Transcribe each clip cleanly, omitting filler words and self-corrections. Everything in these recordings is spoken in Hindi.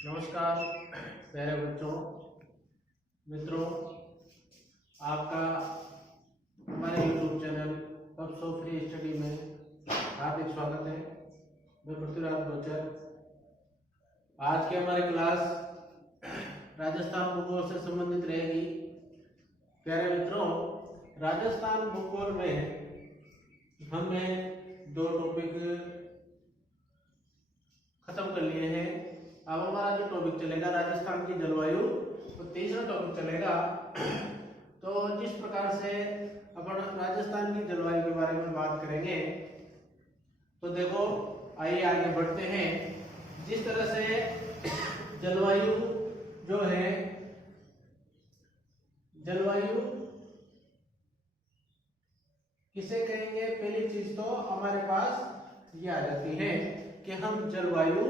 नमस्कार प्यारे बच्चों, मित्रों, आपका हमारे YouTube चैनल पब्सो फ्री स्टडी में हार्दिक स्वागत है। मैं पृथ्वीराज बच्चन। आज की हमारी क्लास राजस्थान भूगोल से संबंधित रहेगी। प्यारे मित्रों, राजस्थान भूगोल में हमने 2 टॉपिक खत्म कर लिए हैं। अब हमारा जो टॉपिक चलेगा राजस्थान की जलवायु, तो तीसरा टॉपिक चलेगा। तो जिस प्रकार से अपन राजस्थान की जलवायु के बारे में बात करेंगे, तो देखो आइए आगे बढ़ते हैं। जिस तरह से जलवायु जो है, जलवायु किसे कहेंगे? पहली चीज तो हमारे पास ये आ जाती है कि हम जलवायु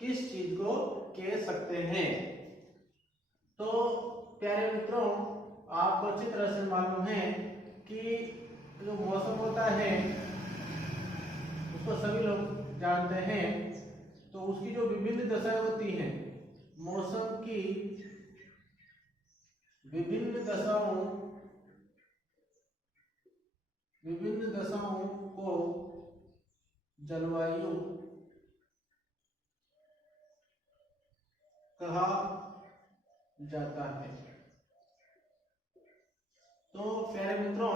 किस चीज को कह सकते हैं। तो प्यारे मित्रों, आपको अच्छी तरह से मालूम है कि जो मौसम होता है उसको सभी लोग जानते हैं। तो उसकी जो विभिन्न दशाएं होती हैं, मौसम की विभिन्न दशाओं को जलवायु कहा जाता है। तो प्यारे मित्रों,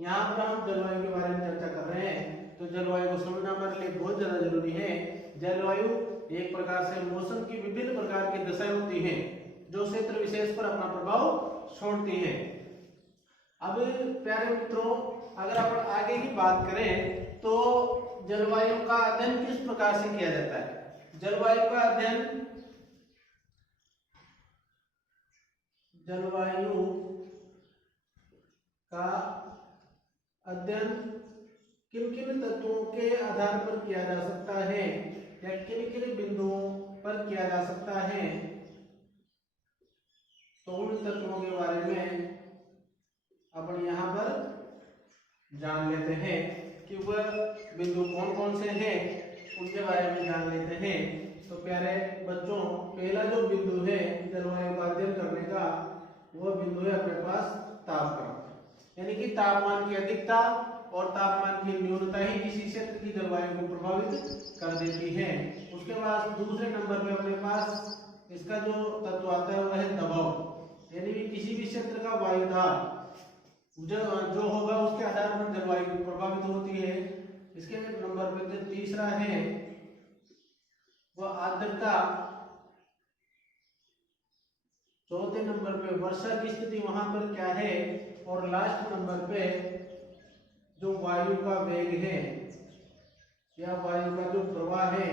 यहाँ पर हम जलवायु के बारे में चर्चा कर रहे हैं। तो जलवायु को समझना हमारे लिए बहुत ज्यादा जरूरी है। जलवायु एक प्रकार से मौसम की विभिन्न प्रकार की दशाएं होती हैं जो क्षेत्र विशेष पर अपना प्रभाव छोड़ती हैं। अब प्यारे मित्रों, अगर अपन आगे की बात करें तो जलवायु का अध्ययन किस प्रकार से किया जाता है? जलवायु का अध्ययन किन किन तत्वों के आधार पर किया जा सकता है या किन किन बिंदुओं पर किया जा सकता है। तो उन तत्वों के बारे में अपन यहाँ पर जान लेते हैं कि वह बिंदु कौन कौन से हैं, उनके बारे में जान लेते हैं। तो प्यारे बच्चों, पहला जो बिंदु है जलवायु का अध्ययन करने का, वह बिंदु है अपने पास तापक्रम, यानी कि तापमान की अधिकता और तापमान की न्यूनता ही किसी क्षेत्र की जलवायु को प्रभावित कर देती है। उसके बाद दूसरे नंबर पे अपने पास इसका जो तत्व आता है वह है दबाव, यानी कि किसी भी क्षेत्र का वायुदाब जो होगा उसके आधार पर जलवायु प्रभावित होती है। इसके नंबर पे जो तीसरा है वह आर्द्रता, चौथे नंबर पे वर्षा की स्थिति वहां पर क्या है, और लास्ट नंबर पे जो वायु का वेग है या वायु का जो प्रवाह है,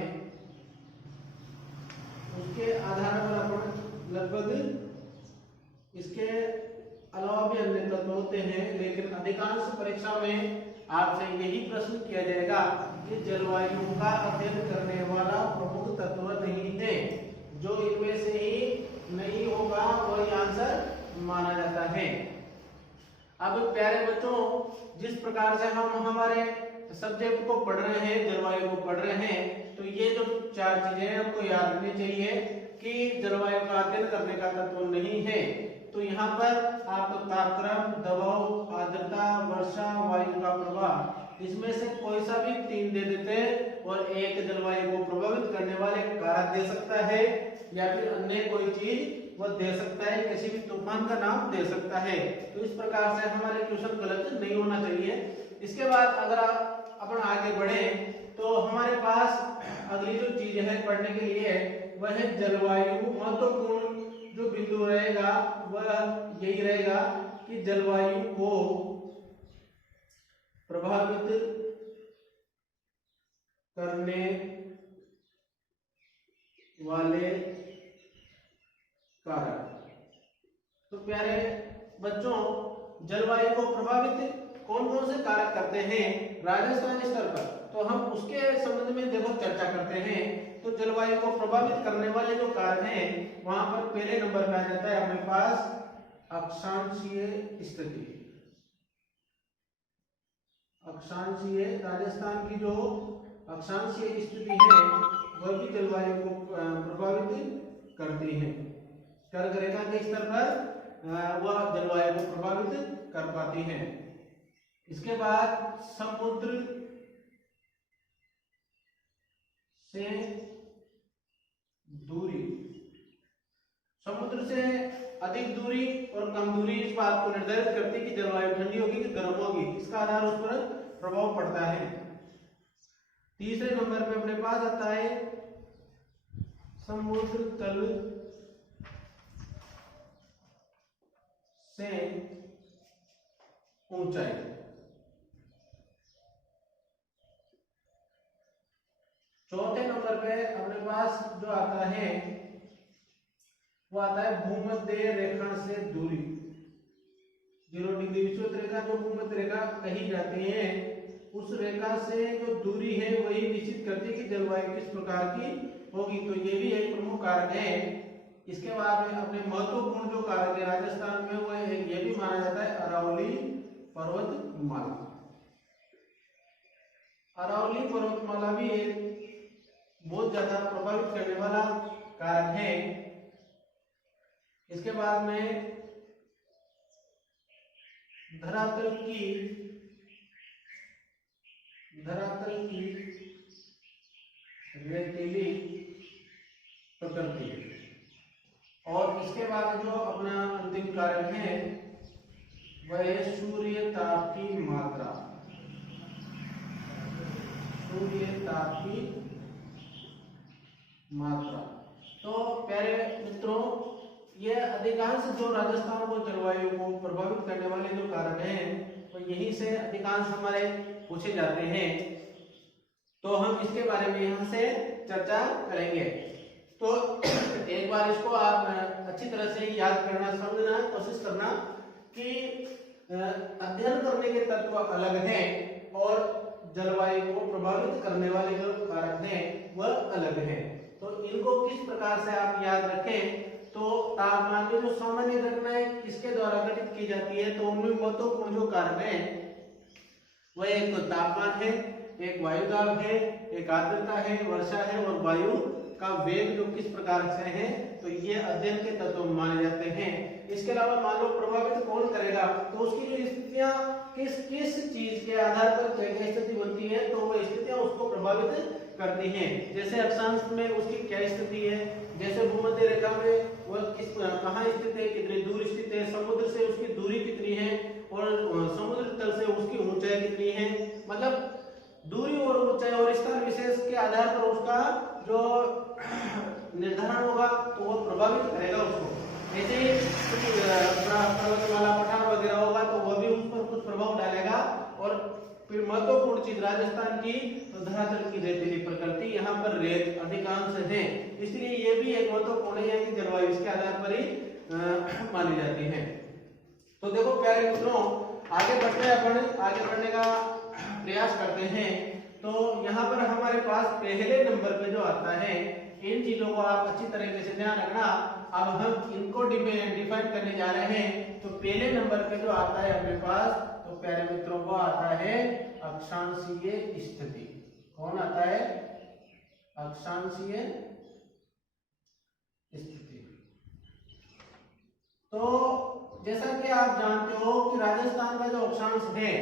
उसके आधार पर अपन लगभग इसके अलावा भी अन्य तत्व होते हैं। लेकिन अधिकांश परीक्षा में आपसे यही प्रश्न किया जाएगा कि जलवायु का अध्ययन करने वाला प्रमुख तत्व नहीं है। जो इनमें से ही नहीं होगा वही आंसर माना जाता है। अब प्यारे बच्चों, जिस प्रकार से हम हमारे सब्जेक्ट को पढ़ रहे हैं, जलवायु को पढ़ रहे हैं, तो ये जो 4 चीजें हमको याद रखनी चाहिए कि जलवायु का अध्ययन करने का तत्व नहीं है। तो यहाँ पर आपको तापक्रम, दबाव, आर्द्रता, वर्षा, वायु का प्रवाह, इसमें से कोई सा भी 3 दे देते और एक जलवायु को प्रभावित करने वाले कारक दे सकता है या फिर अन्य कोई चीज वो दे सकता है, किसी भी तूफान का नाम दे सकता है। तो इस प्रकार से हमारे क्वेश्चन गलत नहीं होना चाहिए। इसके बाद अगर अपन आगे बढ़े तो हमारे पास अगली जो चीज है पढ़ने के लिए वह है जलवायु। महत्वपूर्ण जो बिंदु रहेगा वह यही रहेगा कि जलवायु को प्रभावित करने वाले कारक। तो प्यारे बच्चों, जलवायु को प्रभावित कौन कौन से कारक करते हैं राजस्थान स्तर पर, तो हम उसके संबंध में देखो चर्चा करते हैं। तो जलवायु को प्रभावित करने वाले जो कारक हैं, वहां पर पहले नंबर पे आ जाता है अपने पास अक्षांशीय स्थिति। अक्षांशीय, राजस्थान की जो अक्षांशीय स्थिति है वह भी जलवायु को प्रभावित करती हैं। कर्क रेखा के स्तर पर वह जलवायु को प्रभावित कर पाती हैं। इसके बाद समुद्र से दूरी, समुद्र से अधिक दूरी और कम दूरी इस बात को निर्धारित करती है कि जलवायु ठंडी होगी कि गर्म होगी, इसका आधार उस पर प्रभाव पड़ता है। तीसरे नंबर पे अपने पास आता है समुद्र तल से ऊंचाई। चौथे नंबर पे अपने पास जो आता है वो आता है भूमध्य रेखा से दूरी। 0 डिग्री विषुवत रेखा जो भूमध्य रेखा कही जाती है, उस रेखा से जो दूरी है वही निश्चित करती है कि जलवायु किस प्रकार की होगी। तो ये भी एक प्रमुख कारक है। इसके बाद में अपने महत्वपूर्ण जो कारक है राजस्थान में वो ये भी माना जाता है अरावली पर्वतमाला। अरावली पर्वतमाला भी एक बहुत ज्यादा प्रभावित करने वाला कारक है। इसके बाद में धरातल की रेतीली प्रकृति। और इसके बाद जो अपना अंतिम कारक है वह है सूर्य ताप की मात्रा। सूर्य ताप की मात्रा। तो प्यारे मित्रों, ये अधिकांश जो राजस्थान को जलवायु को प्रभावित करने वाले जो कारक हैं तो यहीं से अधिकांश हमारे पूछे जाते हैं। तो हम इसके बारे में यहाँ से चर्चा करेंगे। तो एक बार इसको आप अच्छी तरह से याद करना, समझना कोशिश करना कि अध्ययन करने के तत्व अलग हैं और जलवायु को प्रभावित करने वाले जो कारक हैं वह अलग हैं। तो इनको किस प्रकार से आप याद रखें। तो तापमान में जो सामान्य घटनाएं किसके द्वारा घटित की जाती है, तो उनमें महत्वपूर्ण जो कारक है वह एक तो तापमान है, एक वायुदाब है, एक आर्द्रता है, वर्षा है और वायु का वेग जो किस प्रकार से है, तो ये अध्ययन के तत्व माने जाते हैं। इसके अलावा मान लो प्रभावित कौन करेगा, तो उसकी जो स्थितियां किस किस चीज के आधार पर क्या स्थिति बनती है, तो वो स्थितियां उसको प्रभावित करती हैं। जैसे अक्षांश में उसकी क्या स्थिति है, जैसे भूमध्य रेखा में वह किस कहाँ स्थित है, कितनी दूर स्थित है, समुद्र से उसकी दूरी कितनी है और समुद्र तल से उसकी ऊंचाई कितनी है। मतलब दूरी और ऊंचाई और स्थान विशेष के आधार पर उसका जो निर्धारण होगा तो वो प्रभावित करेगा उसको। जैसे पर्वतमाला पठार वगैरह होगा तो वह भी उस पर कुछ प्रभाव डालेगा। और फिर महत्वपूर्ण चीज राजस्थान की तो धरातल की रेतीली प्रकृति, यहाँ पर रेत अधिकांश है, इसलिए ये भी एक महत्वपूर्ण है कि जलवायु इसके आधार पर ही मानी जाती है। तो देखो प्यारे मित्रों, आगे बढ़ते अपन आगे बढ़ने का प्रयास करते हैं। तो यहाँ पर हमारे पास पहले नंबर पे जो आता है, इन चीजों को आप अच्छी तरीके से ध्यान रखना। अब हम इनको डिफाइन करने जा रहे हैं। तो पहले नंबर पे जो आता है अपने पास, तो प्यारे मित्रों को आता है अक्षांशीय स्थिति। कौन आता है? अक्षांशीय स्थिति। तो जैसा कि आप जानते हो कि राजस्थान का जो अक्षांश है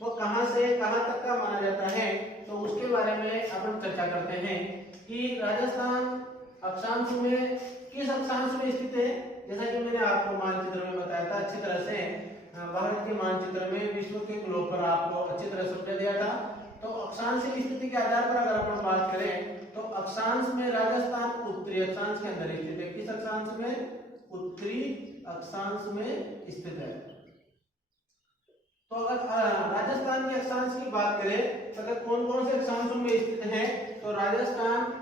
वो कहां से कहां तक का माना जाता है, तो उसके बारे में अपन चर्चा करते हैं कि राजस्थान अक्षांश में किस अक्षांश में स्थित है। जैसा कि मैंने आपको मानचित्र में बताया था अच्छी तरह से, भारत के मानचित्र में विश्व के ग्लोब पर आपको अच्छी तरह समझा दिया था। तो अक्षांशीय स्थिति के आधार पर अगर अपन बात करें तो अक्षांश में राजस्थान उत्तरी अक्षांश के अंदर स्थित है। किस अक्षांश में? उत्तरी अक्षांश में स्थित है। तो अगर राजस्थान के अक्षांश की बात करें तो अगर कौन कौन से अक्षांशों में स्थित है, तो राजस्थान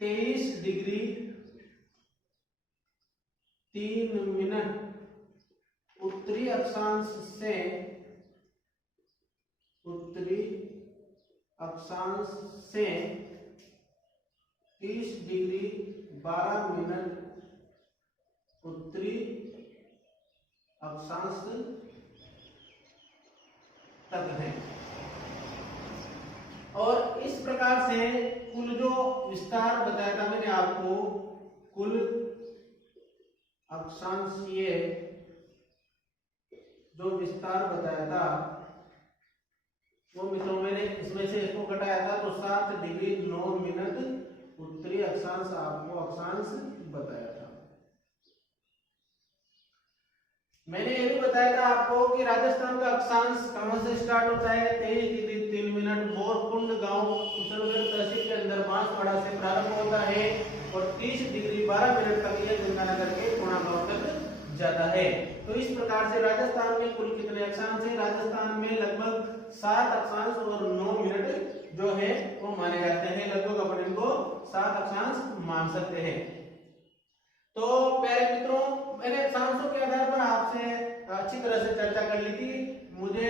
23 डिग्री 3 मिनट उत्तरी अक्षांश से 30 डिग्री 12 मिनट उत्तरी अक्षांश तक है। और इस प्रकार से कुल जो विस्तार बताया था मैंने आपको, कुल अक्षांशीय जो विस्तार बताया था वो मित्रों मैंने इसमें से इसको घटाया था तो 7 डिग्री 9 मिनट उत्तरी अक्षांश आपको अक्षांश बताया था। मैंने ये भी बताया था आपको कि राजस्थान का अक्षांश कहां से स्टार्ट होता है, 23 डिग्री 3 मिनट बोरकुंड गांव कुशलगढ़ तहसील के अंदर बांसवाड़ा से प्रारंभ होता है और 30 डिग्री 12 मिनट तक यह गंगानगर के पुणा गांव तक जाता है। तो इस प्रकार से राजस्थान में कुल कितने अक्षांश हैं? राजस्थान में लगभग 7 अक्षांश और 9 मिनट जो है वो माने जाते हैं। लगभग अपन इनको 7 अक्षांश मान सकते हैं। तो प्यारे मित्रों, मैंने अक्षांशों के आधार पर आपसे अच्छी तरह से चर्चा कर ली थी। मुझे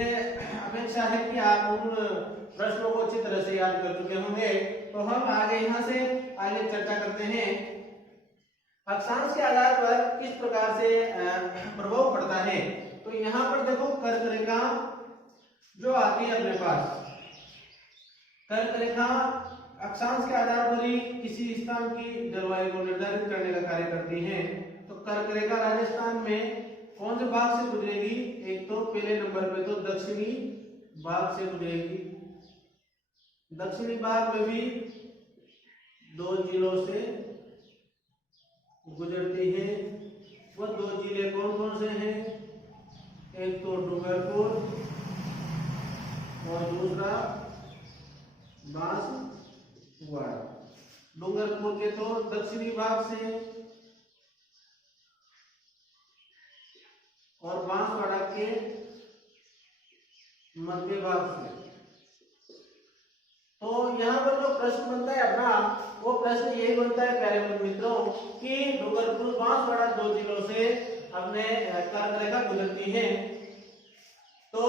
अपेक्षा है कि आप उन प्रश्नों को अच्छी तरह से याद कर चुके होंगे। तो हम आगे यहाँ से आगे चर्चा करते हैं अक्षांश के आधार पर किस प्रकार से प्रभाव पड़ता है। तो यहाँ पर देखो कर्क रेखा जो आती है अपने पास, कर्क रेखा अक्षांश के आधार पर ही किसी स्थान की जलवायु को निर्धारित करने का कार्य करती है। तो कर्क रेखा राजस्थान में कौन से भाग से गुजरेगी? एक तो पहले नंबर पे तो दक्षिणी भाग से गुजरेगी। दक्षिणी भाग में भी 2 जिलों से गुजरती है। वो 2 जिले कौन कौन से हैं? एक तो डूंगरपुर और दूसरा बांसवाड़ा। डूंगरपुर के तो दक्षिणी भाग से और बांसवाड़ा के मध्य भाग से। तो यहाँ पर जो प्रश्न बनता है अपना, वो प्रश्न यही बनता है प्यारे मित्रों कि डूंगरपुर बांसवाड़ा 2 जिलों से अपने कर्क रेखा गुजरती है। तो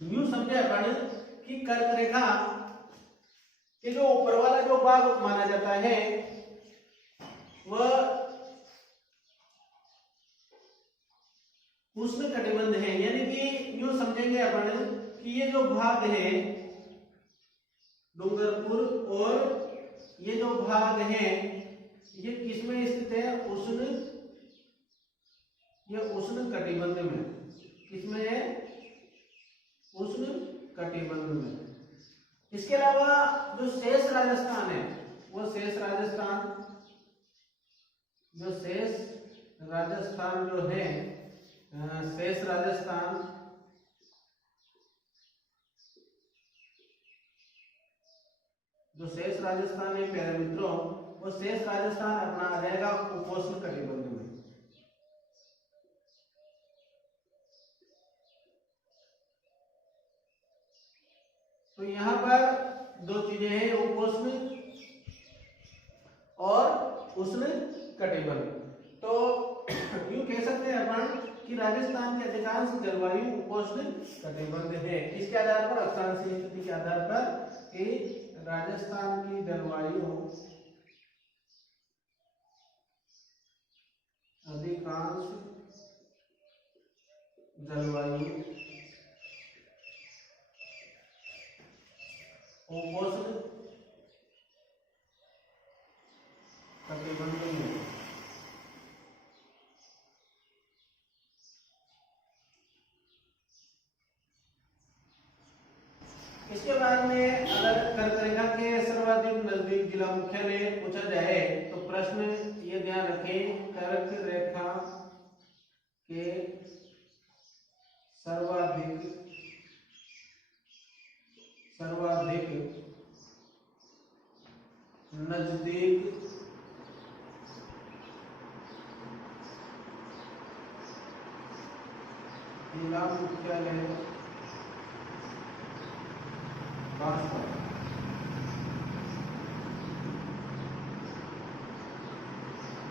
यूं समझे अपन कि कर्क रेखा के जो ऊपर वाला जो भाग माना जाता है वह उष्ण कटिबंध है। यानी कि यूं समझेंगे अपन कि ये जो भाग है डूंगरपुर और ये जो भाग है ये किसमें स्थित है? ये उष्ण कटिबंध में। किसमें है? उष्ण कटिबंध में। इसके अलावा जो शेष राजस्थान है वो शेष राजस्थान जो है शेष राजस्थान जो शेष राजस्थान है प्यारे मित्रों, वो शेष राजस्थान अपना आ जाएगा उपोष्ण कटिबंध में। तो यहाँ पर 2 चीजें हैं, उपोष्ण और उष्ण कटिबंध। तो यूं कह सकते हैं अपन कि राजस्थान की अधिकांश जलवायु उपोष्ण कटिबंध है। किसके आधार पर? अक्षांशीय स्थिति के आधार पर कि राजस्थान की जलवायु अधिकांश जलवायु उपोष्ण कटिबंध में। इसके बाद में अगर कर्क रेखा के सर्वाधिक नजदीक जिला मुख्यालय पूछा जाए तो प्रश्न ये ध्यान रखें, कर्क रेखा के सर्वाधिक नजदीक जिला मुख्यालय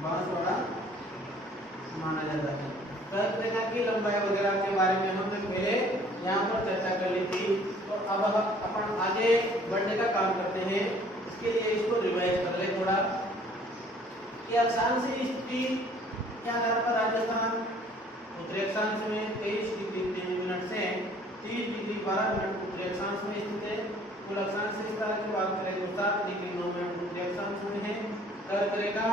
बांसवाड़ा माना जाता है। कर्क रेखा की लंबाई वगैरह के बारे में हमने पहले यहाँ पर चर्चा कर ली थी। तो अब अपन आगे बढ़ने का काम करते हैं। इसके लिए इसको रिवाइज कर ले थोड़ा कि अक्षांशीय स्थिति के आधार पर राजस्थान उत्तरी अक्षांश में 23 डिग्री 3 मिनट से 30 डिग्री 12 मिनट उत्तरी अक्षांश में स्थित है। कुल अक्षांश से विस्तार की बात करें तो 7 डिग्री 9 मिनट उत्तरी अक्षांश में है। कर्क रेखा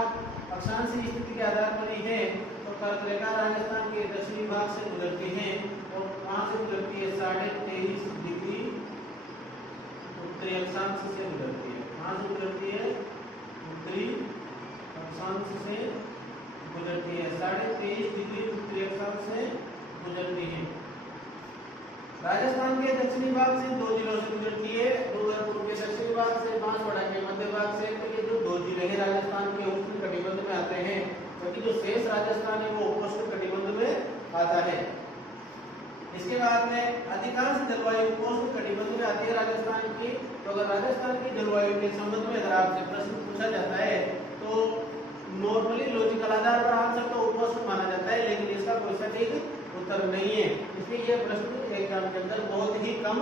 अक्षांश की स्थिति के आधार पर ही है, तो कर्क रेखा राजस्थान के दक्षिणी भाग से गुजरती है और वहां से गुजरती है 23.5 डिग्री उत्तरी अक्षांश से गुजरती है। कहां से गुजरती है? उत्तरी अक्षांश से गुजरती है, 23.5 डिग्री उत्तरी अक्षांश से गुजरती है। राजस्थान के दक्षिणी भाग से 2 जिलों से गुजरती है, डूंगरपुर के दक्षिणी भाग से, बांसवाड़ा के मध्य भाग से। तो ये जो 2 जिले हैं राजस्थान के उष्ण कटिबंध में आते हैं, क्योंकि जो शेष राजस्थान है वो उष्ण कटिबंध में आता है। इसके बाद में अधिकांश जलवायु उष्ण कटिबंध में आती है राजस्थान की। तो अगर राजस्थान की जलवायु के संबंध में अगर आपसे प्रश्न पूछा जाता है तो नॉर्मली लॉजिकल आधार पर आंसर तो उपोष्ण माना जाता है, लेकिन इसका कोई सटीक उत्तर नहीं है, इसलिए यह प्रश्न एग्जाम के अंदर बहुत ही कम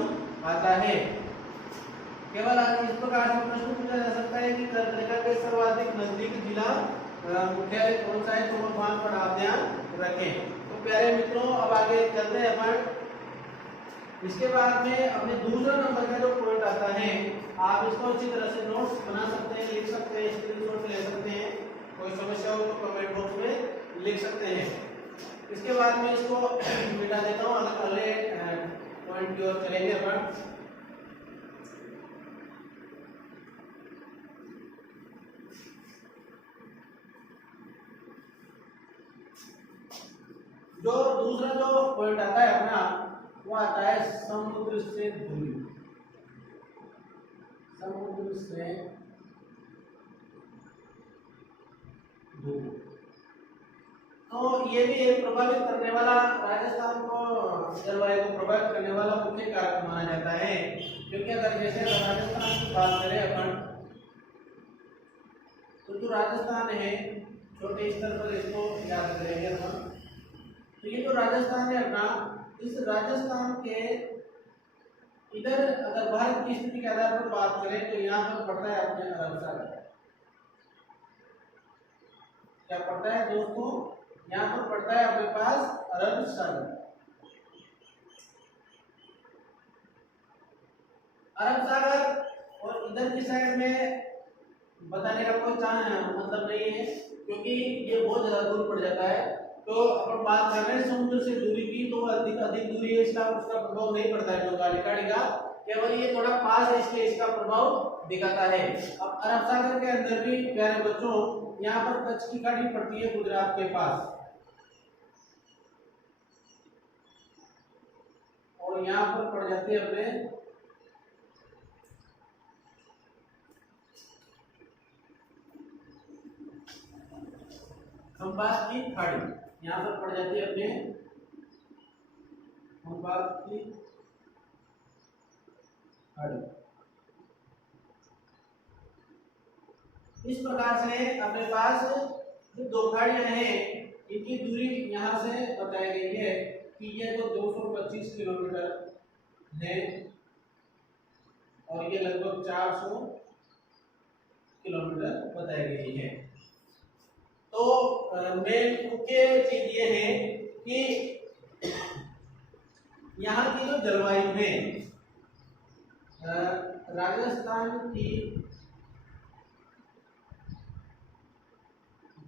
आता है। केवल इस प्रकार से प्रश्न पूछा जा सकता है कि कर्क रेखा के सर्वाधिक नजदीक जिला मुख्यालय कौन सा है, तो वो बांसवाड़ा आप ध्यान रखें। तो प्यारे मित्रों, अब आगे चलते हैं अपन। इसके बाद में अपने दूसरा नंबर का जो पॉइंट आता है, आप इसको अच्छी तरह से नोट्स बना सकते हैं, लिख सकते हैं, स्क्रीनशॉट ले सकते हैं। कोई समस्या हो तो कमेंट बॉक्स में लिख सकते हैं। इसके बाद में इसको मिटा देता हूं, अगले पॉइंट की ओर चलेंगे अपन। जो दूसरा जो पॉइंट आता है अपना, वो आता है समुद्र से दूरी। समुद्र से दूरी, तो ये भी एक प्रभावित करने वाला, राजस्थान को जलवायु को प्रभावित करने वाला मुख्य कारक माना जाता है। क्योंकि अगर जैसे राजस्थान की बात करें अपन, तो जो राजस्थान है छोटे स्तर पर इसको याद करेंगे अपन। तो ये जो राजस्थान है अपना, इस राजस्थान के इधर अगर भारत की स्थिति के आधार पर बात करें तो यहाँ पर पड़ता है अपने अरब सागर। क्या पड़ता है दोस्तों? यहाँ पर पड़ता है अपने पास अरब सागर। अरब सागर और इधर की साइड में बताने का कोई मतलब नहीं है, क्योंकि ये बहुत ज्यादा दूर पड़ जाता है। तो अपन बात कर रहे हैं समुद्र से दूरी की, तो अधिक दूरी है, इसका उसका प्रभाव नहीं पड़ता है बंगाल का, केवल ये थोड़ा पास है इसलिए इसका प्रभाव दिखाता है। अब अरब सागर के अंदर भी प्यारे बच्चों, यहाँ पर कच्छ की खाड़ी पड़ती है गुजरात के पास, और यहाँ पर पड़ जाती है अपने खंबात की खाड़ी, यहाँ पर पड़ जाती है अपने खंबात की खाड़ी। इस प्रकार से अपने पास जो दो खाड़ियां हैं, इनकी दूरी यहाँ से बताई गई है कि ये तो 225 किलोमीटर है और ये लगभग 400 किलोमीटर बताई गई है। तो मेन मुख्य चीज ये है कि यहाँ की जो जलवायु है, राजस्थान की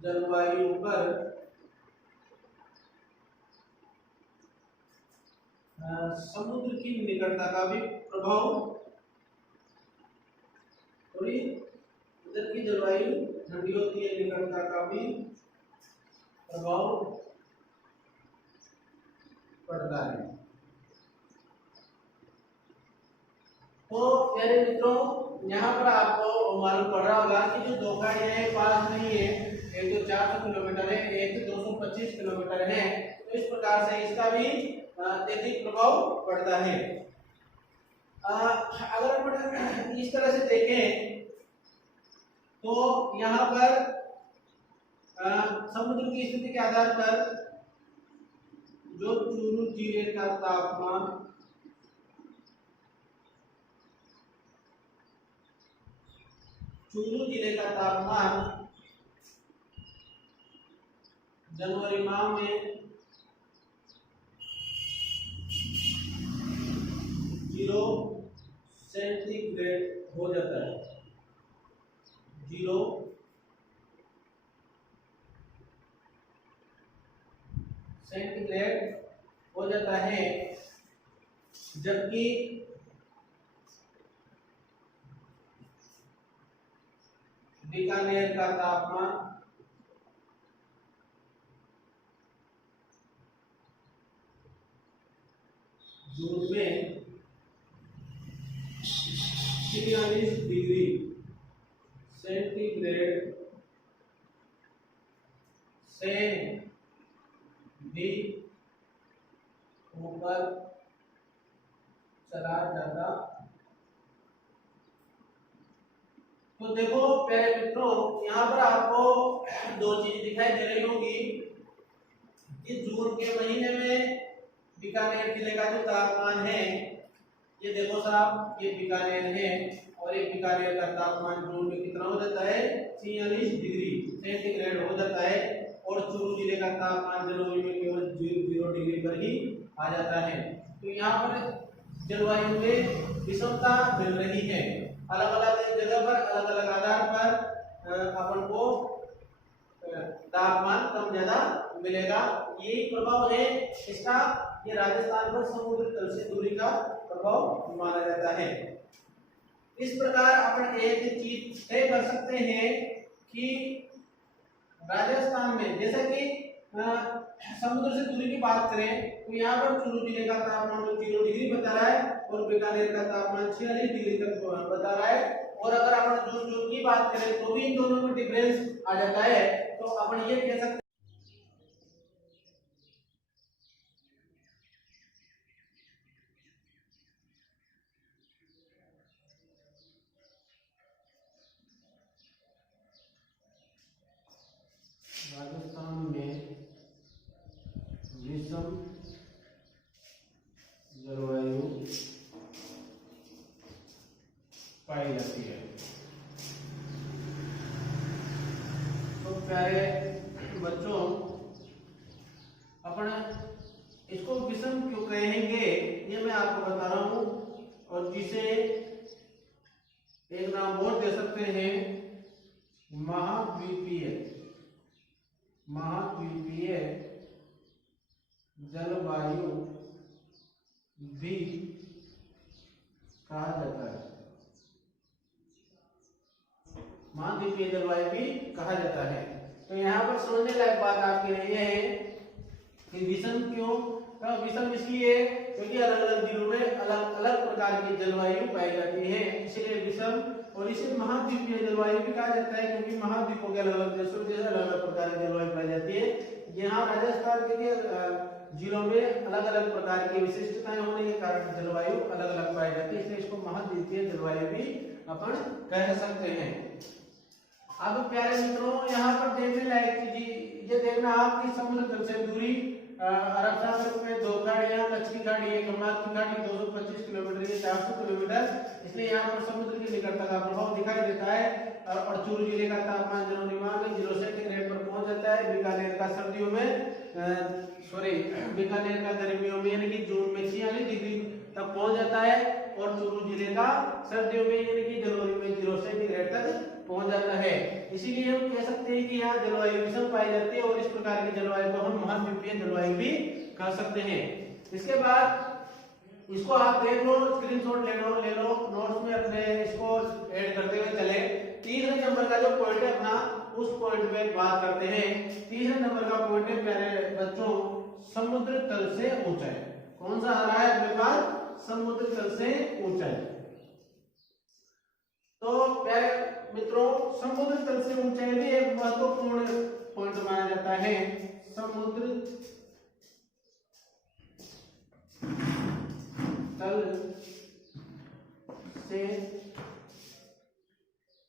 जलवायु पर समुद्र की निकटता का भी प्रभाव, थोड़ी उधर की जलवायु ठंडी होती है, निकटता का भी प्रभाव पड़ता है। तो प्यारे मित्रों, यहाँ पर आपको मालूम पड़ रहा होगा कि जो दो खाड़ियां हैं पास नहीं है, एक तो 400 किलोमीटर है, एक 225 किलोमीटर है, तो इस प्रकार से इसका भी अत्यधिक प्रभाव पड़ता है। अगर अपन इस तरह से देखें तो यहाँ पर समुद्र की स्थिति के आधार पर जो चूरू जिले का तापमान जनवरी माह में 0 सेंटीग्रेड हो जाता है, 0 सेंटीग्रेड हो जाता है, जबकि बीकानेर का तापमान जून में 46 डिग्री सेंटीग्रेड से भी ऊपर चला जाता। तो देखो प्यारे मित्रों, यहाँ पर आपको दो चीज दिखाई दे रही होगी कि जून के महीने में बीकानेर जिले का जो तापमान है, ये देखो साहब, ये बीकानेर है और ये बीकानेर का तापमान जून में कितना हो जाता है, 46 डिग्री सेंटीग्रेड हो जाता है, और चूरू जिले का तापमान जनवरी में केवल 0 डिग्री पर ही आ जाता है। तो यहाँ पर जलवायु में विषमता मिल रही है, अलग अलग जगह पर अलग अलग आधार पर अपन को तापमान कम ज्यादा मिलेगा। यही प्रभाव है इसका, ये राजस्थान पर समुद्र तल से दूरी का प्रभाव माना जाता है। इस प्रकार अपन एक चीज तय कर सकते हैं कि राजस्थान में, जैसे कि समुद्र से दूरी की बात करें तो यहाँ पर चूरू जिले का तापमान 0 डिग्री बता रहा है और बीकानेर का तापमान 46 डिग्री तक बता रहा है। और अगर अपन जून की बात करें तो भी इन दोनों में डिफरेंस आ जाता है। तो अपन ये कह सकते हैं राजस्थान में विषम जलवायु पाई जाती है। तो प्यारे बच्चों, अपन इसको विषम क्यों कहेंगे ये मैं आपको बता रहा हूं, और जिसे एक नाम और दे सकते हैं, महाद्वीपीय जलवायु भी कहा जाता है। महाद्वीपीय जलवायु भी कहा जाता है। तो यहाँ पर समझने लायक बात आपके लिए है कि विषम क्यों, विषम इसलिए क्योंकि अलग अलग जिलों में अलग अलग प्रकार की जलवायु पाई जाती है, इसलिए विषम। और इसे महाद्वीपीय जलवायु भी कहा जाता है क्योंकि महाद्वीपों के अलग अलग देशों में अलग अलग प्रकार की जलवायु पाई जाती है। यहाँ राजस्थान के जिलों में अलग अलग प्रकार की विशिष्टताएं होने के कारण जलवायु अलग अलग पाई जाती है, इसलिए इसको महाद्वीपीय जलवायु भी अपन कह सकते हैं। अब प्यारे मित्रों, यहाँ पर देखने लायक चीज ये देखना आप कि समुद्र तल से दूरी अरब सागर में 2 खाड़ियां, कच्ची खाड़ी है, कमलात की खाड़ी 225 किलोमीटर, ये 400 किलोमीटर, इसलिए यहाँ पर समुद्र की निकटता का प्रभाव दिखाई देता है। और चूरू जिले का तापमान जनवरी माह में 0 सेंटीग्रेड पर पहुंच जाता है। बीकानेर का सर्दियों में बीकानेर का गर्मियों में यानी कि जून में 46 डिग्री तक पहुंच जाता है, और चूरू जिले का सर्दियों में यानी कि जनवरी में 0 सेंटीग्रेड तक पहुंच जाता है। इसीलिए हम कह सकते हैं कि यहाँ जलवायु विषम पाई जाती है, और इस प्रकार की जलवायु को हम महाद्वीपीय जलवायु भी कह सकते हैं। इसके बाद इसको आप देख लो, स्क्रीनशॉट ले लो नोट्स में अपने इसको ऐड करते हुए चले। तीसरे नंबर का जो पॉइंट है अपना, उस पॉइंट पे बात करते हैं। तीसरे नंबर का पॉइंट है प्यारे बच्चों, समुद्र तल से ऊंचाई। कौन सा आ रहा है अपने पास, समुद्र तल से ऊंचाई। तो प्यारे मित्रों, समुद्र तल से ऊंचाई भी एक महत्वपूर्ण पॉइंट माना जाता है। समुद्र तल से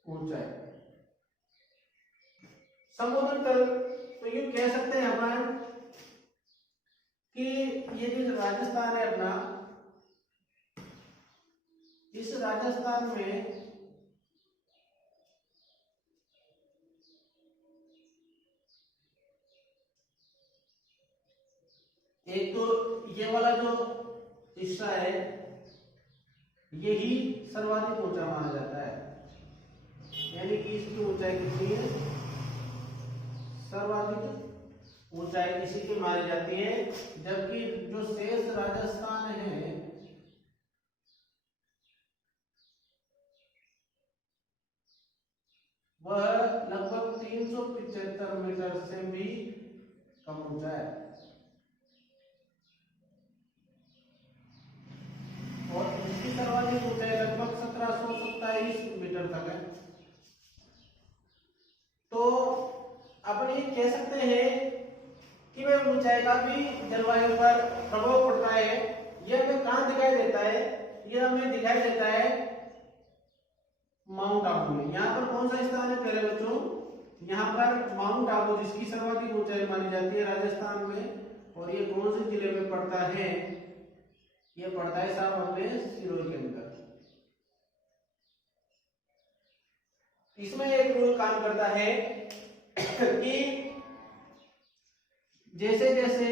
ऊंचाई, समुद्र तल, तो ये कह सकते हैं अपन कि ये जो राजस्थान है अपना, इस राजस्थान में एक तो ये वाला जो हिस्सा है, यही सर्वाधिक ऊंचा माना जाता है, यानी कि इसकी ऊंचाई कितनी है, सर्वाधिक ऊंचाई इसी की मानी जाती है। जबकि जो शेष राजस्थान है वह लगभग 375 मीटर से भी कम ऊंचा है, और इसकी सर्वाधिक ऊंचाई लगभग 1727 मीटर तक है। तो अपन ये कह सकते हैं कि वह ऊंचाई का भी जलवायु पर प्रभाव पड़ता है। यह हमें कहाँ दिखाई देता है, यह हमें दिखाई देता है माउंट आबू में। यहाँ पर कौन सा स्थान है प्यारे बच्चों, यहाँ पर माउंट आबू, जिसकी सर्वाधिक ऊंचाई मानी जाती है राजस्थान में, और ये कौन से जिले में पड़ता है, ये पड़ता है साहब अपने सिरोही के अंदर। इसमें एक रूल काम करता है कि जैसे जैसे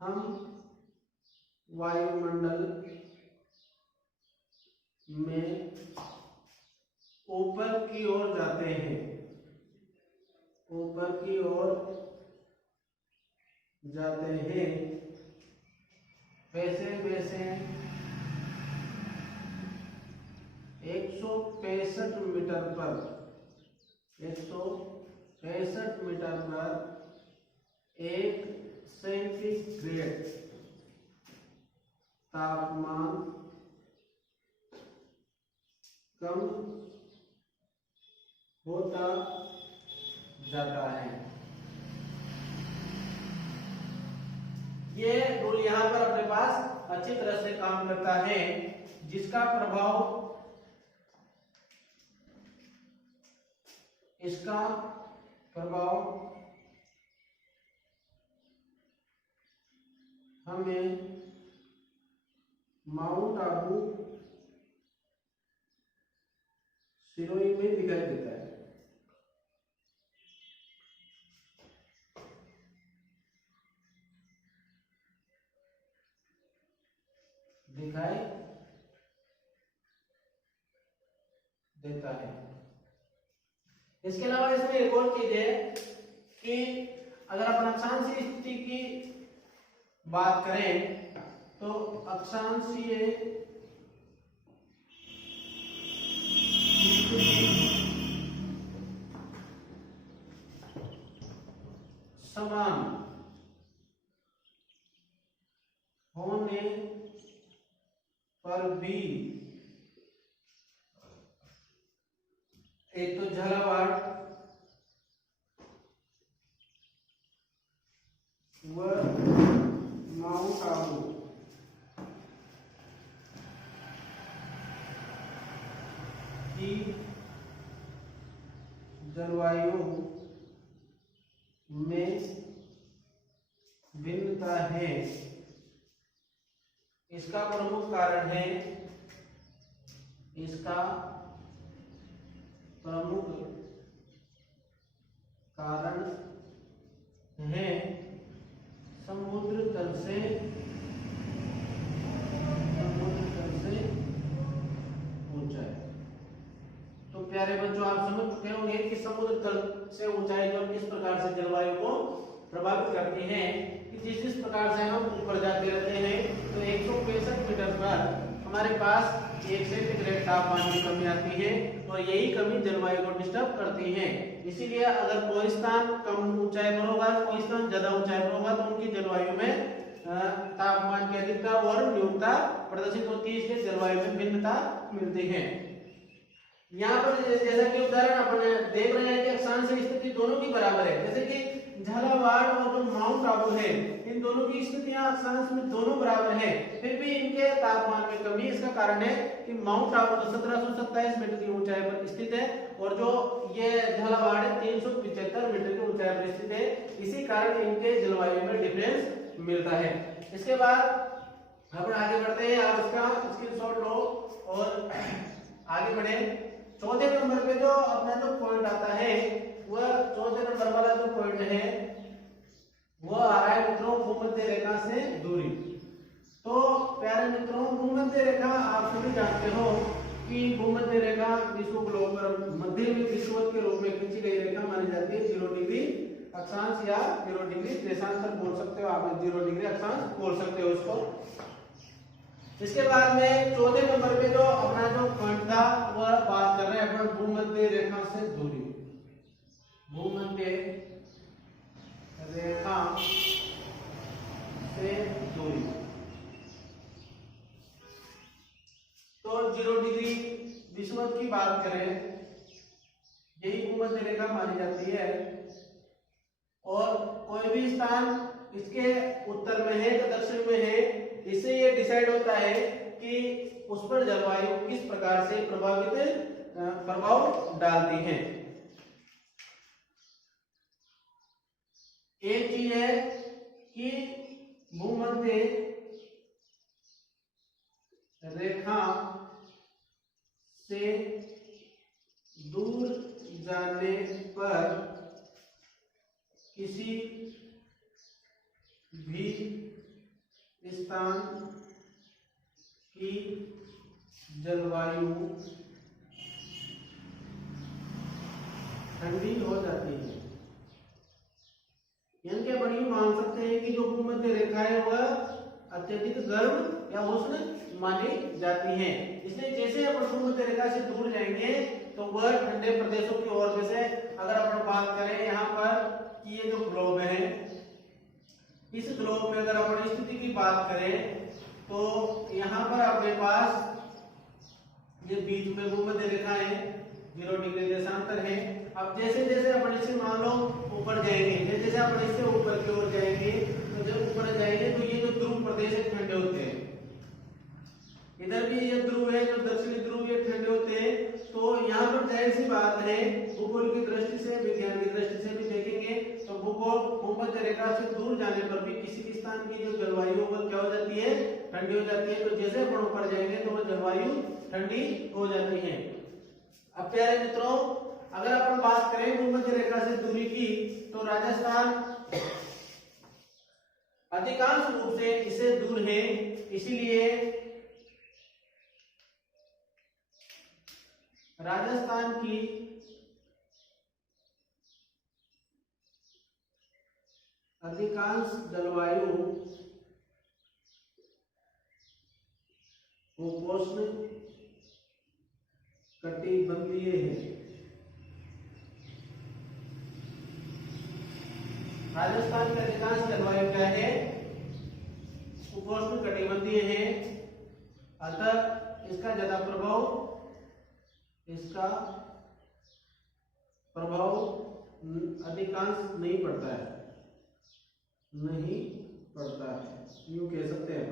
हम वायुमंडल में ऊपर की ओर जाते हैं, ऊपर की ओर जाते हैं, वैसे वैसे 165 मीटर पर 165 मीटर पर एक सेंटीग्रेड तापमान कम होता जाता है। ये रूल यहां पर अपने पास अच्छी तरह से काम करता है, जिसका प्रभाव हमें माउंट आबू सिरोही में दिखाई देता है। दिखाई देता है। इसके अलावा इसमें एक और चीज है कि अगर अपन अक्षांशीय स्थिति की बात करें तो अक्षांशीय समान होने पर भी एक तो झालावाड़ व माउंट आबू की जलवायु में भिन्नता है। इसका प्रमुख कारण है, इसका प्रमुख कारण है समुद्र तल से ऊंचाई। तो प्यारे बच्चों, आप समझ चुके होंगे कि समुद्र तल से ऊंचाई जो किस प्रकार से जलवायु को प्रभावित करती है, कि जिस प्रकार से हम ऊपर जाते रहते हैं तो 165 मीटर पर हमारे पास 1 सेंटीग्रेड तापमान की कमी आती है, और यही कमी जलवायु को डिस्टर्ब करती है। इसीलिए अगर कोई स्थान कम ऊंचाई पर होगा, कोई स्थान ज्यादा ऊंचाई पर होगा, तो उनकी जलवायु में तापमान की अधिकता और न्यूनता प्रदर्शित होती है, इसलिए जलवायु में भिन्नता मिलती है। यहाँ पर जैसा कि उदाहरण अपन देख रहे हैं कि अक्षांशीय स्थिति दोनों की बराबर है, जैसे कि झालावाड़ और जो माउंट आबू है, इन दोनों की स्थितियां अक्षांश में दोनों बराबर है, फिर भी इनके तापमान में कमी। इसका कारण है कि माउंट आबू तो 1727 मीटर की ऊंचाई पर स्थित है, और जो ये झालावाड़ है 375 मीटर की ऊंचाई पर स्थित है। इसी कारण इनके जलवायु में डिफरेंस मिलता है। इसके बाद अपन आगे बढ़ते हैं, आप इसका स्क्रीनशॉट लो और आगे बढ़े। चौथे नंबर पे जो अपना जो पॉइंट आता है वह चौथे नंबर वाला जो पॉइंट है वो आ रहा है मित्रों भूमध्य रेखा से दूरी। तो प्यारे मित्रों भूमध्य रेखा आप सभी जानते हो कि भूमध्य रेखा विश्व ग्लोब पर मध्य में विषुवत के रूप में खींची गई रेखा मानी जाती है। 0 डिग्री अक्षांश या 0 डिग्री देशांतर बोल सकते हो आप, 0 डिग्री अक्षांश बोल सकते हो इसको। इसके बाद में चौथे नंबर पे जो अपना जो पॉइंट था वह बात कर रहे हैं अपन भूमध्य रेखा से दूरी। भूमध्य रेखा से दूरी तो 0 डिग्री विषुवत की बात करें, यही भूमध्य रेखा मानी जाती है। और कोई भी स्थान इसके उत्तर में है या दक्षिण में है, इससे ये डिसाइड होता है कि उस पर जलवायु किस प्रकार से प्रभाव डालती है। एक चीज है कि भूमध्य रेखा से दूर जाने पर किसी भी स्थान की जलवायु ठंडी हो जाती है। यानी कि अपन यूं मान सकते हैं कि जो भूमध्य रेखा है वह अत्यधिक गर्म या उष्ण मानी जाती है। इसलिए जैसे अपन भूमध्य रेखा से दूर जाएंगे तो वह ठंडे प्रदेशों की ओर, जैसे अगर अपन बात करें यहाँ पर कि ये जो ग्लोब है, इस ग्लोब में अगर अपन स्थिति की बात करें तो यहाँ पर अपने पास ये बीच में भूमध्य रेखा है, 0 डिग्री देशांतर है। अब जैसे जैसे अपन इसे मान लो ऊपर जाएंगे, जैसे जैसे अपन इससे ऊपर की ओर जाएंगे तो जब ऊपर जाएंगे तो ये जो ध्रुव प्रदेश है ठंडे होते हैं। इधर भी ये ध्रुव है जो दक्षिणी ध्रुव ये ठंडे होते हैं। तो यहाँ पर जाहिर सी बात है भूगोल की दृष्टि से, विज्ञान की दृष्टि से भी देखेंगे तो भूमध्य रेखा से दूर जाने पर भी किसी भी स्थान की जो जलवायु वो क्या हो जाती है, ठंडी हो जाती है। तो जैसे अपन ऊपर जाएंगे तो वो जलवायु ठंडी हो जाती है। अब प्यारे मित्रों अगर अपन बात करें भूमध्य रेखा से दूरी की तो राजस्थान अधिकांश रूप से इससे दूर है। इसीलिए राजस्थान की अधिकांश जलवायु उपोष्ण कटिबंधीय है। राजस्थान की अधिकांश जलवायु क्या है, उपोष्ण कटिबंधीय है। अतः इसका ज्यादा प्रभाव अधिकांश नहीं पड़ता है, यूं कह सकते हैं।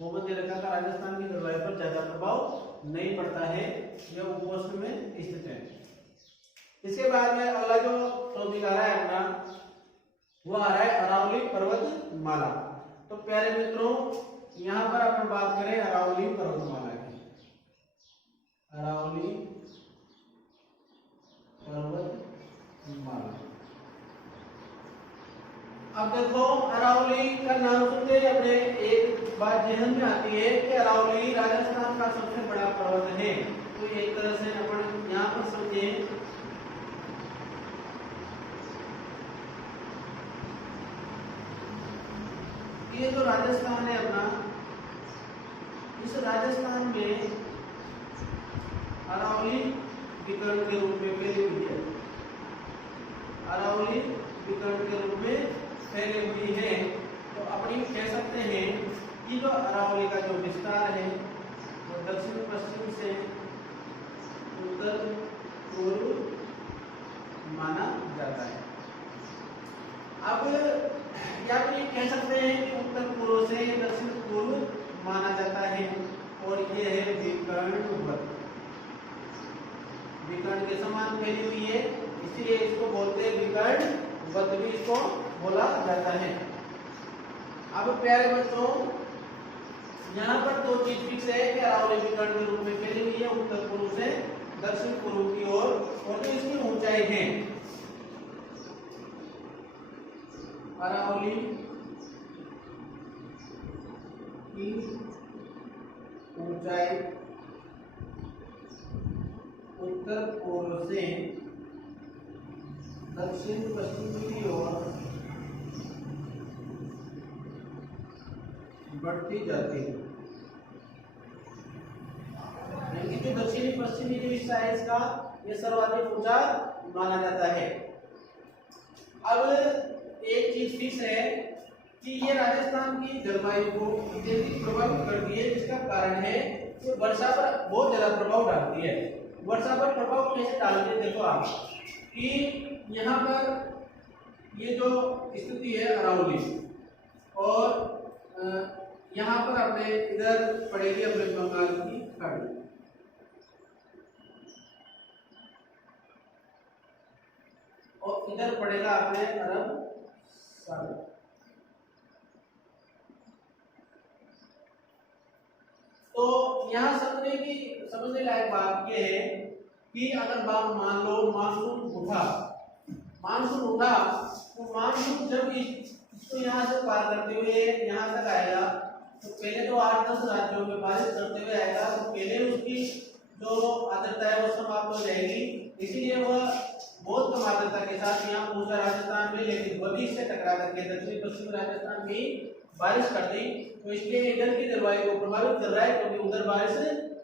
भूमध्य रेखा का राजस्थान की जलवायु पर ज्यादा प्रभाव नहीं पड़ता है, यह उपोष्ण में स्थित है। इसके बाद में अगला जो टॉपिक आ रहा है अपना वो आ रहा है अरावली पर्वतमाला। तो प्यारे मित्रों यहाँ पर अपन बात करें अरावली पर्वतमाला की। अरावली पर्वतमाला, अब देखो अरावली का नाम सुनते ही अपने एक बात जहन में आती है कि अरावली राजस्थान का सबसे बड़ा पर्वत है। तो एक तरह से अपन यहाँ पर समझे ये जो राजस्थान है अपना, इस राजस्थान में अरावली विकर्ण के रूप में फैली हुई है। अरावली विकर्ण के रूप में फैली हुई है। तो अपनी कह सकते हैं कि जो अरावली का जो विस्तार है वो दक्षिण पश्चिम से उत्तर पूर्व माना जाता है। अब या तो ये कह सकते हैं कि उत्तर पूर्व से दक्षिण पूर्व माना जाता है। और ये है विकर्णवत, विकर्ण के समान फैली हुई है, इसलिए इसको बोलते हैं विकर्णवत भी इसको बोला जाता है। अब प्यारे बच्चों यहाँ पर दो चीज फिक्स है कि अरावली विकर्ण के रूप में फैली हुई है उत्तर पूर्व से दक्षिण पूर्व की ओर। और जो इसकी ऊंचाई है अरावली की ऊंचाई उत्तर पूर्व से दक्षिण पश्चिम की ओर बढ़ती जाती है। यानी कि जो दक्षिणी पश्चिमी जो हिस्सा है इसका ये सर्वाधिक ऊंचा माना जाता है। अब एक चीज फिक्स है कि ये राजस्थान की जलवायु को अत्यधिक प्रभावित करती है, जिसका कारण है कि वर्षा पर बहुत ज्यादा प्रभाव डालती है। वर्षा पर प्रभाव कैसे डालती है, देखो आप कि यहाँ पर ये जो स्थिति है अरावली, और यहाँ पर अपने इधर पड़ेगी अपने बंगाल की खाड़ी, और इधर पड़ेगा अपने अरब सागर। तो यहाँ समझने लायक बात यह है कि अगर बात मान लो मानसून उठा तो मानसून जब इसको यहाँ से पार करते हुए यहाँ तक आएगा तो पहले तो 8-10 राज्यों में बारिश करते हुए आएगा, तो पहले उसकी जो आर्द्रता है वो समाप्त हो जाएगी। इसीलिए वह बहुत कम आर्द्रता के साथ यहाँ पहुंचा राजस्थान में, लेकिन वह भी इससे टकरा करके दक्षिण पश्चिम राजस्थान में बारिश कर दी। तो इसलिए इधर की जलवायु को प्रभावित कर रहा है, क्योंकि उधर बारिश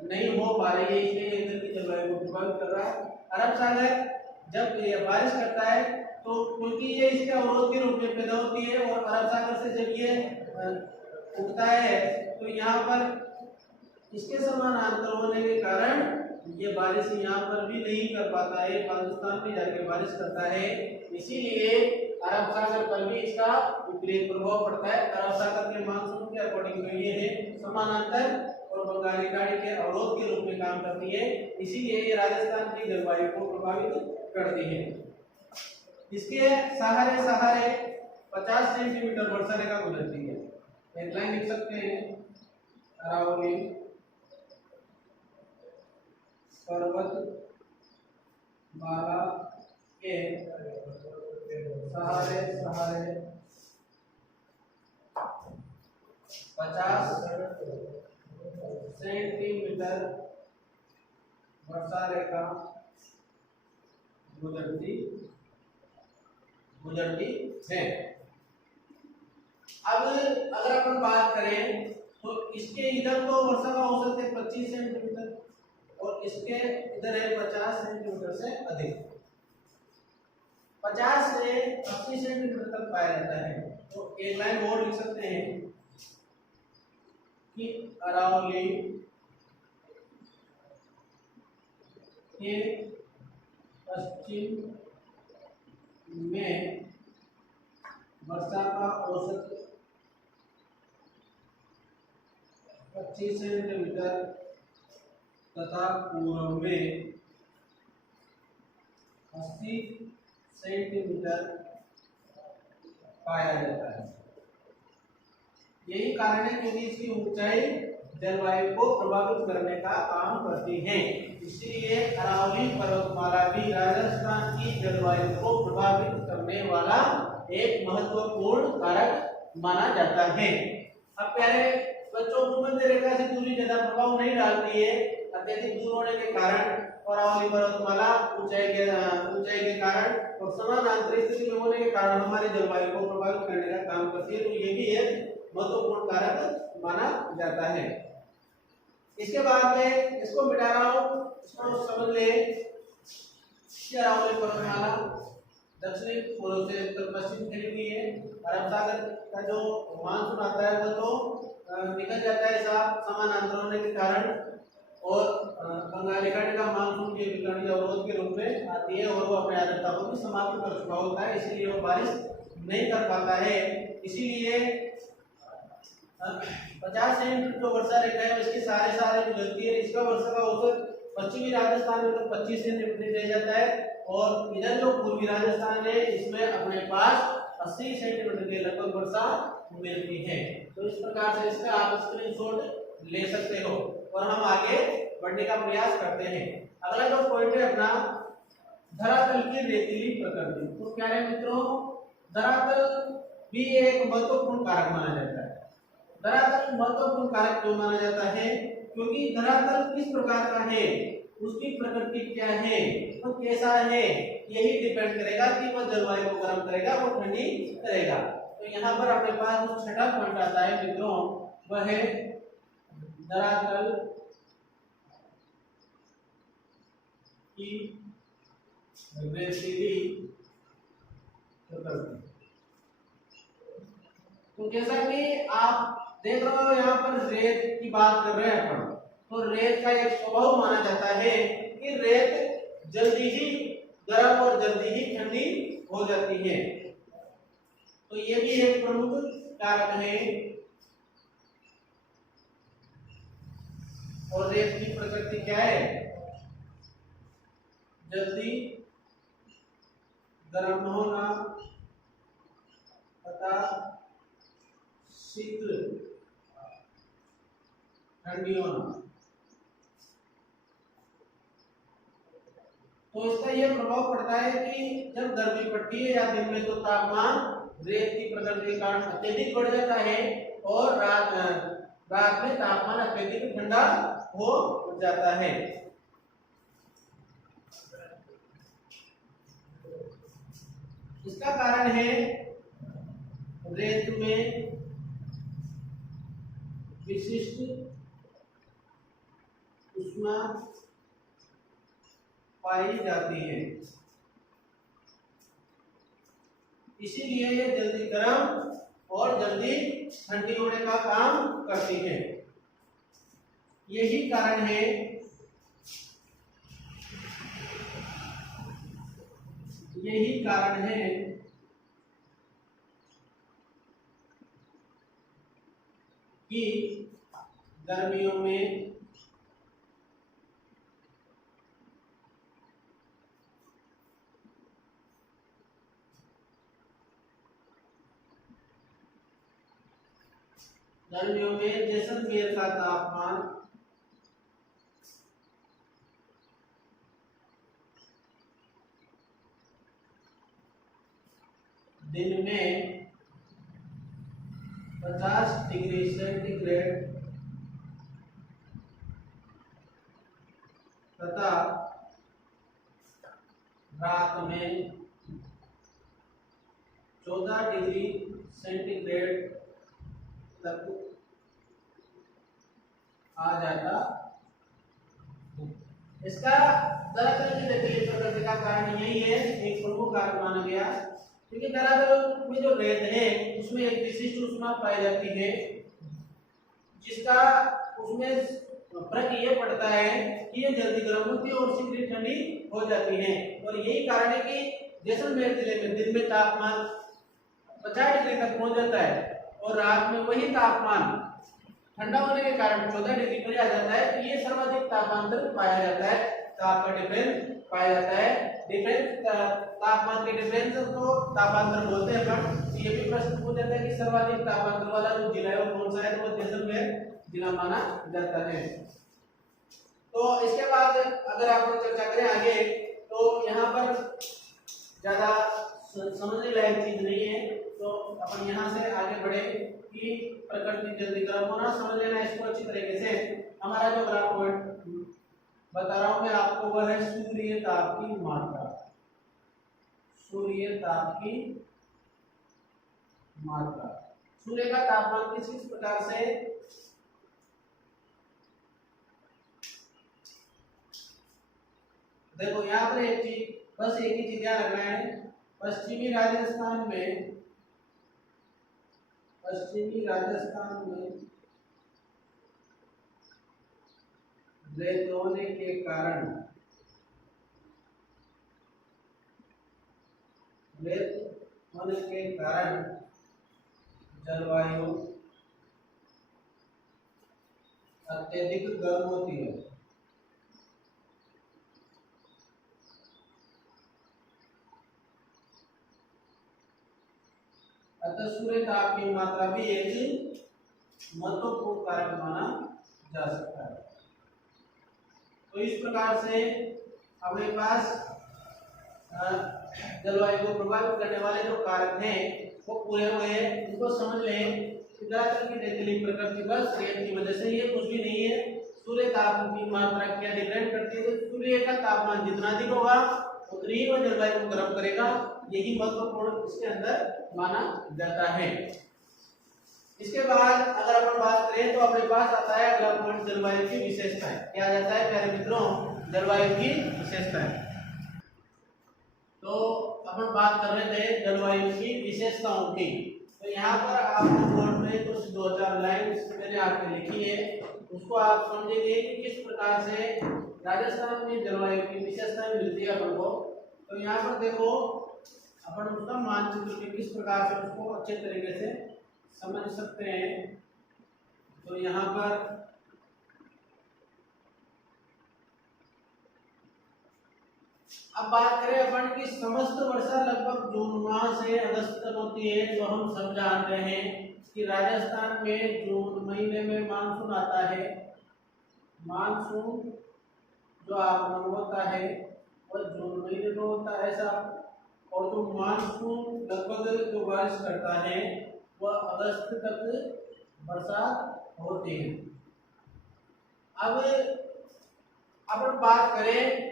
नहीं हो पा रही है, इसलिए इधर की जलवायु को प्रभावित कर रहा है। अरब सागर जब ये बारिश करता है तो क्योंकि ये इसके अवरोध के रूप में पैदा होती है, और अरब सागर से जब ये उगता है तो यहाँ पर इसके समानांतर होने के कारण ये बारिश यहाँ पर भी नहीं कर पाता है, पाकिस्तान में जाके बारिश करता है। इसीलिए अरब सागर पर भी इसका विपरीत प्रभाव पड़ता है। अरब सागर के मानसून के अकॉर्डिंग तो ये है समानांतर और बंगाली खाड़ी के अवरोध के रूप में काम करती है, इसीलिए ये राजस्थान की जलवायु को प्रभावित करती है। इसके सहारे 50 सेंटीमीटर वर्षा रेखा गुजरती है। एक लाइन लिख सकते हैं, अरावली पर्वत माला के सहारे 50 सेंटीमीटर वर्षा रेखा गुजरती है। अब अगर अपन बात करें तो इसके इधर तो वर्षा का औसत है 25 सेंटीमीटर और इसके इधर है 50 सेंटीमीटर से अधिक। 50 से 80 सेंटीमीटर तक पाया जाता है। तो एक लाइन और लिख सकते हैं कि अरावली के पश्चिम में वर्षा का औसत 25 सेंटीमीटर तथा पूर्व में 80 सेंटीमीटर पाया जाता है। यही कारण है क्योंकि इसकी ऊंचाई जलवायु को प्रभावित करने का काम करती है। इसलिए अरावली पर्वतमाला भी राजस्थान की जलवायु को प्रभावित करने वाला एक महत्वपूर्ण कारक माना जाता है। अब प्यारे बच्चों, भूमध्य रेखा से दूरी ज्यादा प्रभाव नहीं डालती है। अत्यधिक दूर होने के कारण अरावली पर्वतमाला ऊंचाई के कारण और समानांतर स्थिति में होने के कारण हमारी जलवायु को प्रभावित करने का काम करती है। तो ये भी एक महत्वपूर्ण कारक माना जाता है। इसके बाद में इसको मिटा रहा हूं, इसको समझ ले कि अरावली पर्वतमाला दक्षिण पूर्व से उत्तर पश्चिम फैली हुई है। अरब सागर का जो मानसून आता है वो तो निकल जाता है साफ समानांतर होने के कारण, और बंगाली खाड़ी का मानसून के विकर्ण अवरोध के रूप में आती है और वो अपने आर्द्रता को भी समाप्त कर चुका होता है, इसलिए वो बारिश नहीं कर पाता है। इसीलिए 50 सेंटीमीटर जो वर्षा रेखा है उसके सारे गुजरती है। इसका वर्षा का औसत पश्चिमी राजस्थान में तो 25 सेंटीमीटर रह जाता है, और इधर जो पूर्वी राजस्थान है इसमें अपने पास 80 सेंटीमीटर के लगभग वर्षा मिलती है। तो इस प्रकार से इसका आप स्क्रीनशॉट ले सकते हो और हम आगे बढ़ने का प्रयास करते हैं। अगला जो पॉइंट है अपना, धरातल की रेतीली प्रकृति। तो प्यारे मित्रों, धरातल भी एक महत्वपूर्ण कारक माना जाता है। धरातल महत्वपूर्ण कारक क्यों माना जाता है? क्योंकि धरातल किस प्रकार का है, उसकी प्रकृति क्या है, वो कैसा है, यही डिपेंड करेगा कि वह जलवायु को गर्म करेगा और ठंडी करेगा। तो यहाँ पर अपने पास जो छठा पॉइंट आता है मित्रों, वह है धरातल की रेतीली प्रकृति। तो जैसा कि आप देख रहे हो यहाँ पर रेत की बात कर रहे हैं अपन, तो रेत का एक स्वभाव माना जाता है कि रेत जल्दी ही गर्म और जल्दी ही ठंडी हो जाती है। तो ये भी एक प्रमुख कारक है। और रेत की प्रकृति क्या है? जल्दी गर्म होना तथा शीघ्र ठंडी होना। तो इसका यह प्रभाव पड़ता है कि जब गर्मी पड़ती है या दिन में, तो तापमान रेत की प्रकृति के कारण अत्यधिक बढ़ जाता है और रात में तापमान अत्यधिक ठंडा हो जाता है। इसका कारण है रेत में विशिष्ट ऊष्मा पाई जाती है, इसीलिए ये जल्दी गर्म और जल्दी ठंडी होने का काम करती है। यही कारण है कि गर्मियों में जैसलमेर का तापमान दिन में 50 डिग्री सेंटीग्रेड तथा रात में 14 डिग्री सेंटीग्रेड तक आ जाता। इसका दरअसल की रेतीली प्रकृति का कारण यही है, एक प्रमुख कारण माना गया, क्योंकि दरअसल में जो रेत है उसमें एक विशिष्ट ऊष्मा पाई जाती है, जिसका उसमें फर्क ये पड़ता है कि ये जल्दी गर्म होती है और शीघ्र ठंडी हो जाती है। और यही कारण है कि जैसलमेर जिले में दिन में तापमान 50 डिग्री तक पहुंच जाता है और रात में वही तापमान ठंडा होने के कारण 14 डिग्री पर आ जाता है। तो ये सर्वाधिक तापांतर पाया जाता है, ताप का डिफरेंस पाया जाता है। डिफरेंस तापमान के डिफरेंस को तापांतर बोलते हैं। पर ये भी प्रश्न पूछ जाता है कि सर्वाधिक तापांतर वाला जो जिला है वो कौन सा है, तो वो जैसलमेर जिला माना जाता है। तो इसके बाद अगर आप चर्चा करें आगे, तो यहाँ पर ज्यादा समझने लायक चीज नहीं है, तो अपन यहाँ से आगे बढ़े कि प्रकृति जल्दी गर्म होना समझ लेना इसको अच्छी तरीके से। हमारा जो अगला पॉइंट बता रहा हूं मैं आपको, वह है सूर्य ताप की मात्रा। सूर्य ताप की मात्रा, सूर्य का तापमान किस किस प्रकार से देखो। यहाँ पर एक चीज, बस एक ही चीज ध्यान रखना है, पश्चिमी राजस्थान में रेत होने के कारण जलवायु अत्यधिक गर्म होती है। अतः सूर्य ताप की मात्रा भी एक महत्वपूर्ण कारक माना जा सकता है। तो इस प्रकार से अपने पास जलवायु को प्रभावित करने वाले जो कारक हैं वो पूरे हुए, इसको समझ लें। धरातल की रेतीली प्रकृति बस रेत की वजह से, ये कुछ भी नहीं है। सूर्य ताप की मात्रा क्या डिपेंड करती है, सूर्य का तापमान जितना अधिक होगा उतनी ही वो जलवायु को गर्म करेगा, यही महत्वपूर्ण इसके अंदर माना जाता है। इसके बाद अगर अपन बात करें तो अपने पास आता है अगला पॉइंट, जलवायु की विशेषताएं। क्या जाता है प्यारे मित्रों, जलवायु की विशेषताएं। तो अपन बात कर रहे थे जलवायु की विशेषताओं की। तो यहाँ पर आपको बोर्ड में कुछ 2-4 लाइन्स मैंने आपके लिखी है, उसको आप समझेंगे कि किस प्रकार से राजस्थान में जलवायु की विशेषताएं मिलती है अपन को। तो यहाँ पर देखो, अपन उसका मानचित्र के किस प्रकार से उसको अच्छे तरीके से समझ सकते हैं। तो यहाँ पर अब बात करें अपन की समस्त वर्षा लगभग जून माह से अगस्त तक होती है। तो हम सब जानते हैं कि राजस्थान में जून महीने में मानसून आता है। मानसून जो आगमन होता है वह जून महीने में होता है ऐसा, और जो मानसून लगभग जो बारिश करता है वह अगस्त तक बरसात होती है। अब अपन बात करें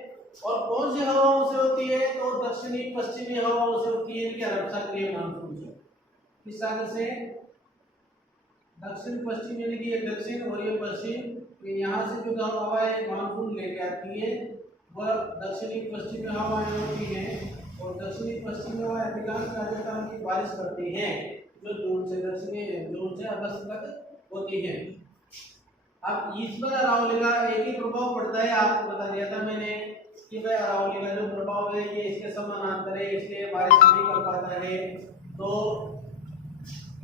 और कौन सी हवाओं से होती है, तो दक्षिणी पश्चिमी हवाओं से होती है, क्या अरब सागरीय मानसून से। किस सागर से, दक्षिण पश्चिम, यानी कि ये दक्षिण और ये पश्चिम, यहाँ से जो हवाएं मानसून लेके आती है वह दक्षिणी पश्चिमी हवाएं होती हैं। और दक्षिणी पश्चिमी हवाएं अधिकांश राजस्थान की बारिश करती हैं, जो जून से अगस्त तक होती है। अब इस पर अरावली का एक ही प्रभाव पड़ता है, आपको बता दिया था मैंने कि भाई अरावली का जो प्रभाव है ये इसके समानांतर है, इसलिए बारिश नहीं कर पाता है। तो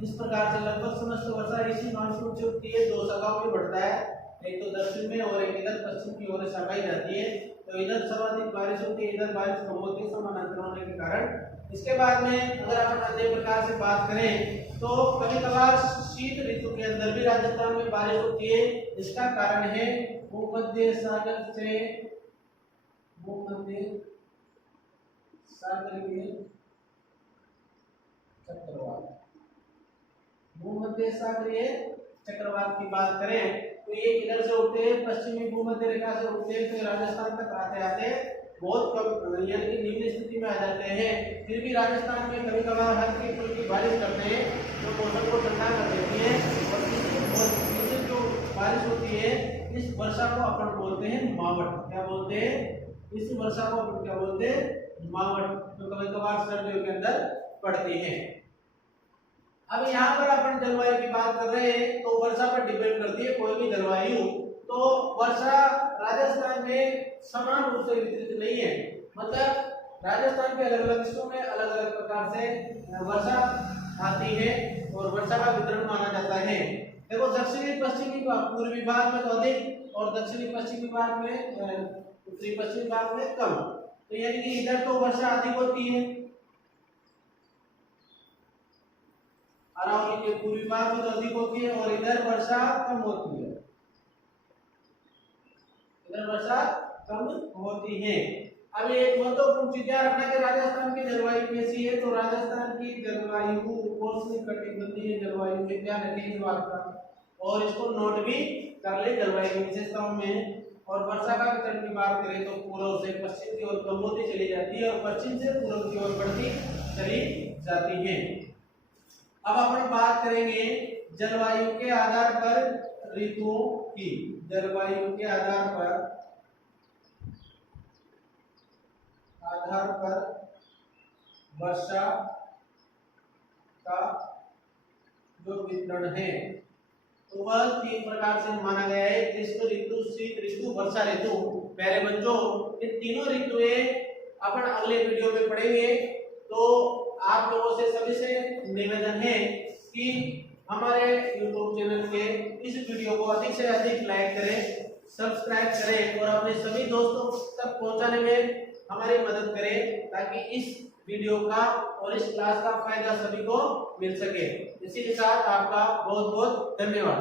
इस प्रकार से लगभग समस्त वर्षा इसी मानसून से होती है। 2 शाखाओं में बढ़ता है, एक तो दक्षिण में और एक इधर पश्चिम की ओर शाखाएं जाती है। तो इधर सर्वाधिक बारिश होती है, इधर बारिश कम होती है समानांतर होने के कारण। इसके बाद में अगर अपन अन्य प्रकार से बात करें तो कभी कभार शीत ऋतु के अंदर भी राजस्थान में बारिश होती है। इसका कारण है भूमध्य सागर से भूमध्य सागरीय चक्रवात। भूमध्य सागरीय चक्रवात की बात करें तो ये इधर से उठते हैं, पश्चिमी भूमध्य रेखा से उठते हैं, तो राजस्थान तक आते आते बहुत कम यानी कि निम्न स्थिति में आ जाते हैं। फिर भी राजस्थान में कभी कभार हल्की फुल्की बारिश करते हैं जो मौसम को ठंडा कर देती है। और जो बारिश होती है इस वर्षा को अपन बोलते हैं मावठ। क्या बोलते हैं, इस वर्षा को अपन क्या बोलते हैं, मावठ, जो कभी कभार सर्दियों के अंदर पड़ती है। अब यहाँ पर अपन जलवायु की बात कर रहे हैं तो वर्षा पर डिपेंड करती है कोई भी जलवायु। तो वर्षा राजस्थान में समान रूप से वितरित नहीं है, मतलब राजस्थान के अलग अलग हिस्सों में अलग अलग प्रकार से वर्षा आती है और वर्षा का वितरण माना जाता है। देखो, दक्षिणी पश्चिमी पूर्वी भाग में तो अधिक और दक्षिणी पश्चिमी भाग में उत्तरी पश्चिमी भाग में कम। तो यानी कि इधर तो वर्षा अधिक होती है, अरावली के पूर्वी भाग में तो अधिक होती है, और इधर वर्षा कम होती है, इधर वर्षा कम होती है। अब एक महत्वपूर्ण चीज ध्यान रखना कि राजस्थान की जलवायु कैसी है। तो राजस्थान की जलवायु उपोष्णकटिबंधीय जलवायु में ध्यान रखें इस बात का, और इसको नोट भी कर ले जलवायु की विशेषताओं में। और वर्षा का वितरण की बात करें तो पूर्व से पश्चिम की ओर कम होती चली जाती है और पश्चिम से पूर्व की ओर बढ़ती चली जाती है। अब अपन बात करेंगे जलवायु के आधार पर ऋतुओं की। जलवायु के आधार पर वर्षा का जो वितरण है तो वह 3 प्रकार से माना गया है। ग्रीष्म ऋतु, शीत ऋतु, वर्षा ऋतु। प्यारे बच्चों, ये तीनों ऋतुएं अपन अगले वीडियो में पढ़ेंगे। तो आप लोगों से सभी से निवेदन है कि हमारे YouTube चैनल के इस वीडियो को अधिक से अधिक लाइक करें, सब्सक्राइब करें और अपने सभी दोस्तों तक पहुंचाने में हमारी मदद करें, ताकि इस वीडियो का और इस क्लास का फायदा सभी को मिल सके। इसी के साथ आपका बहुत बहुत धन्यवाद।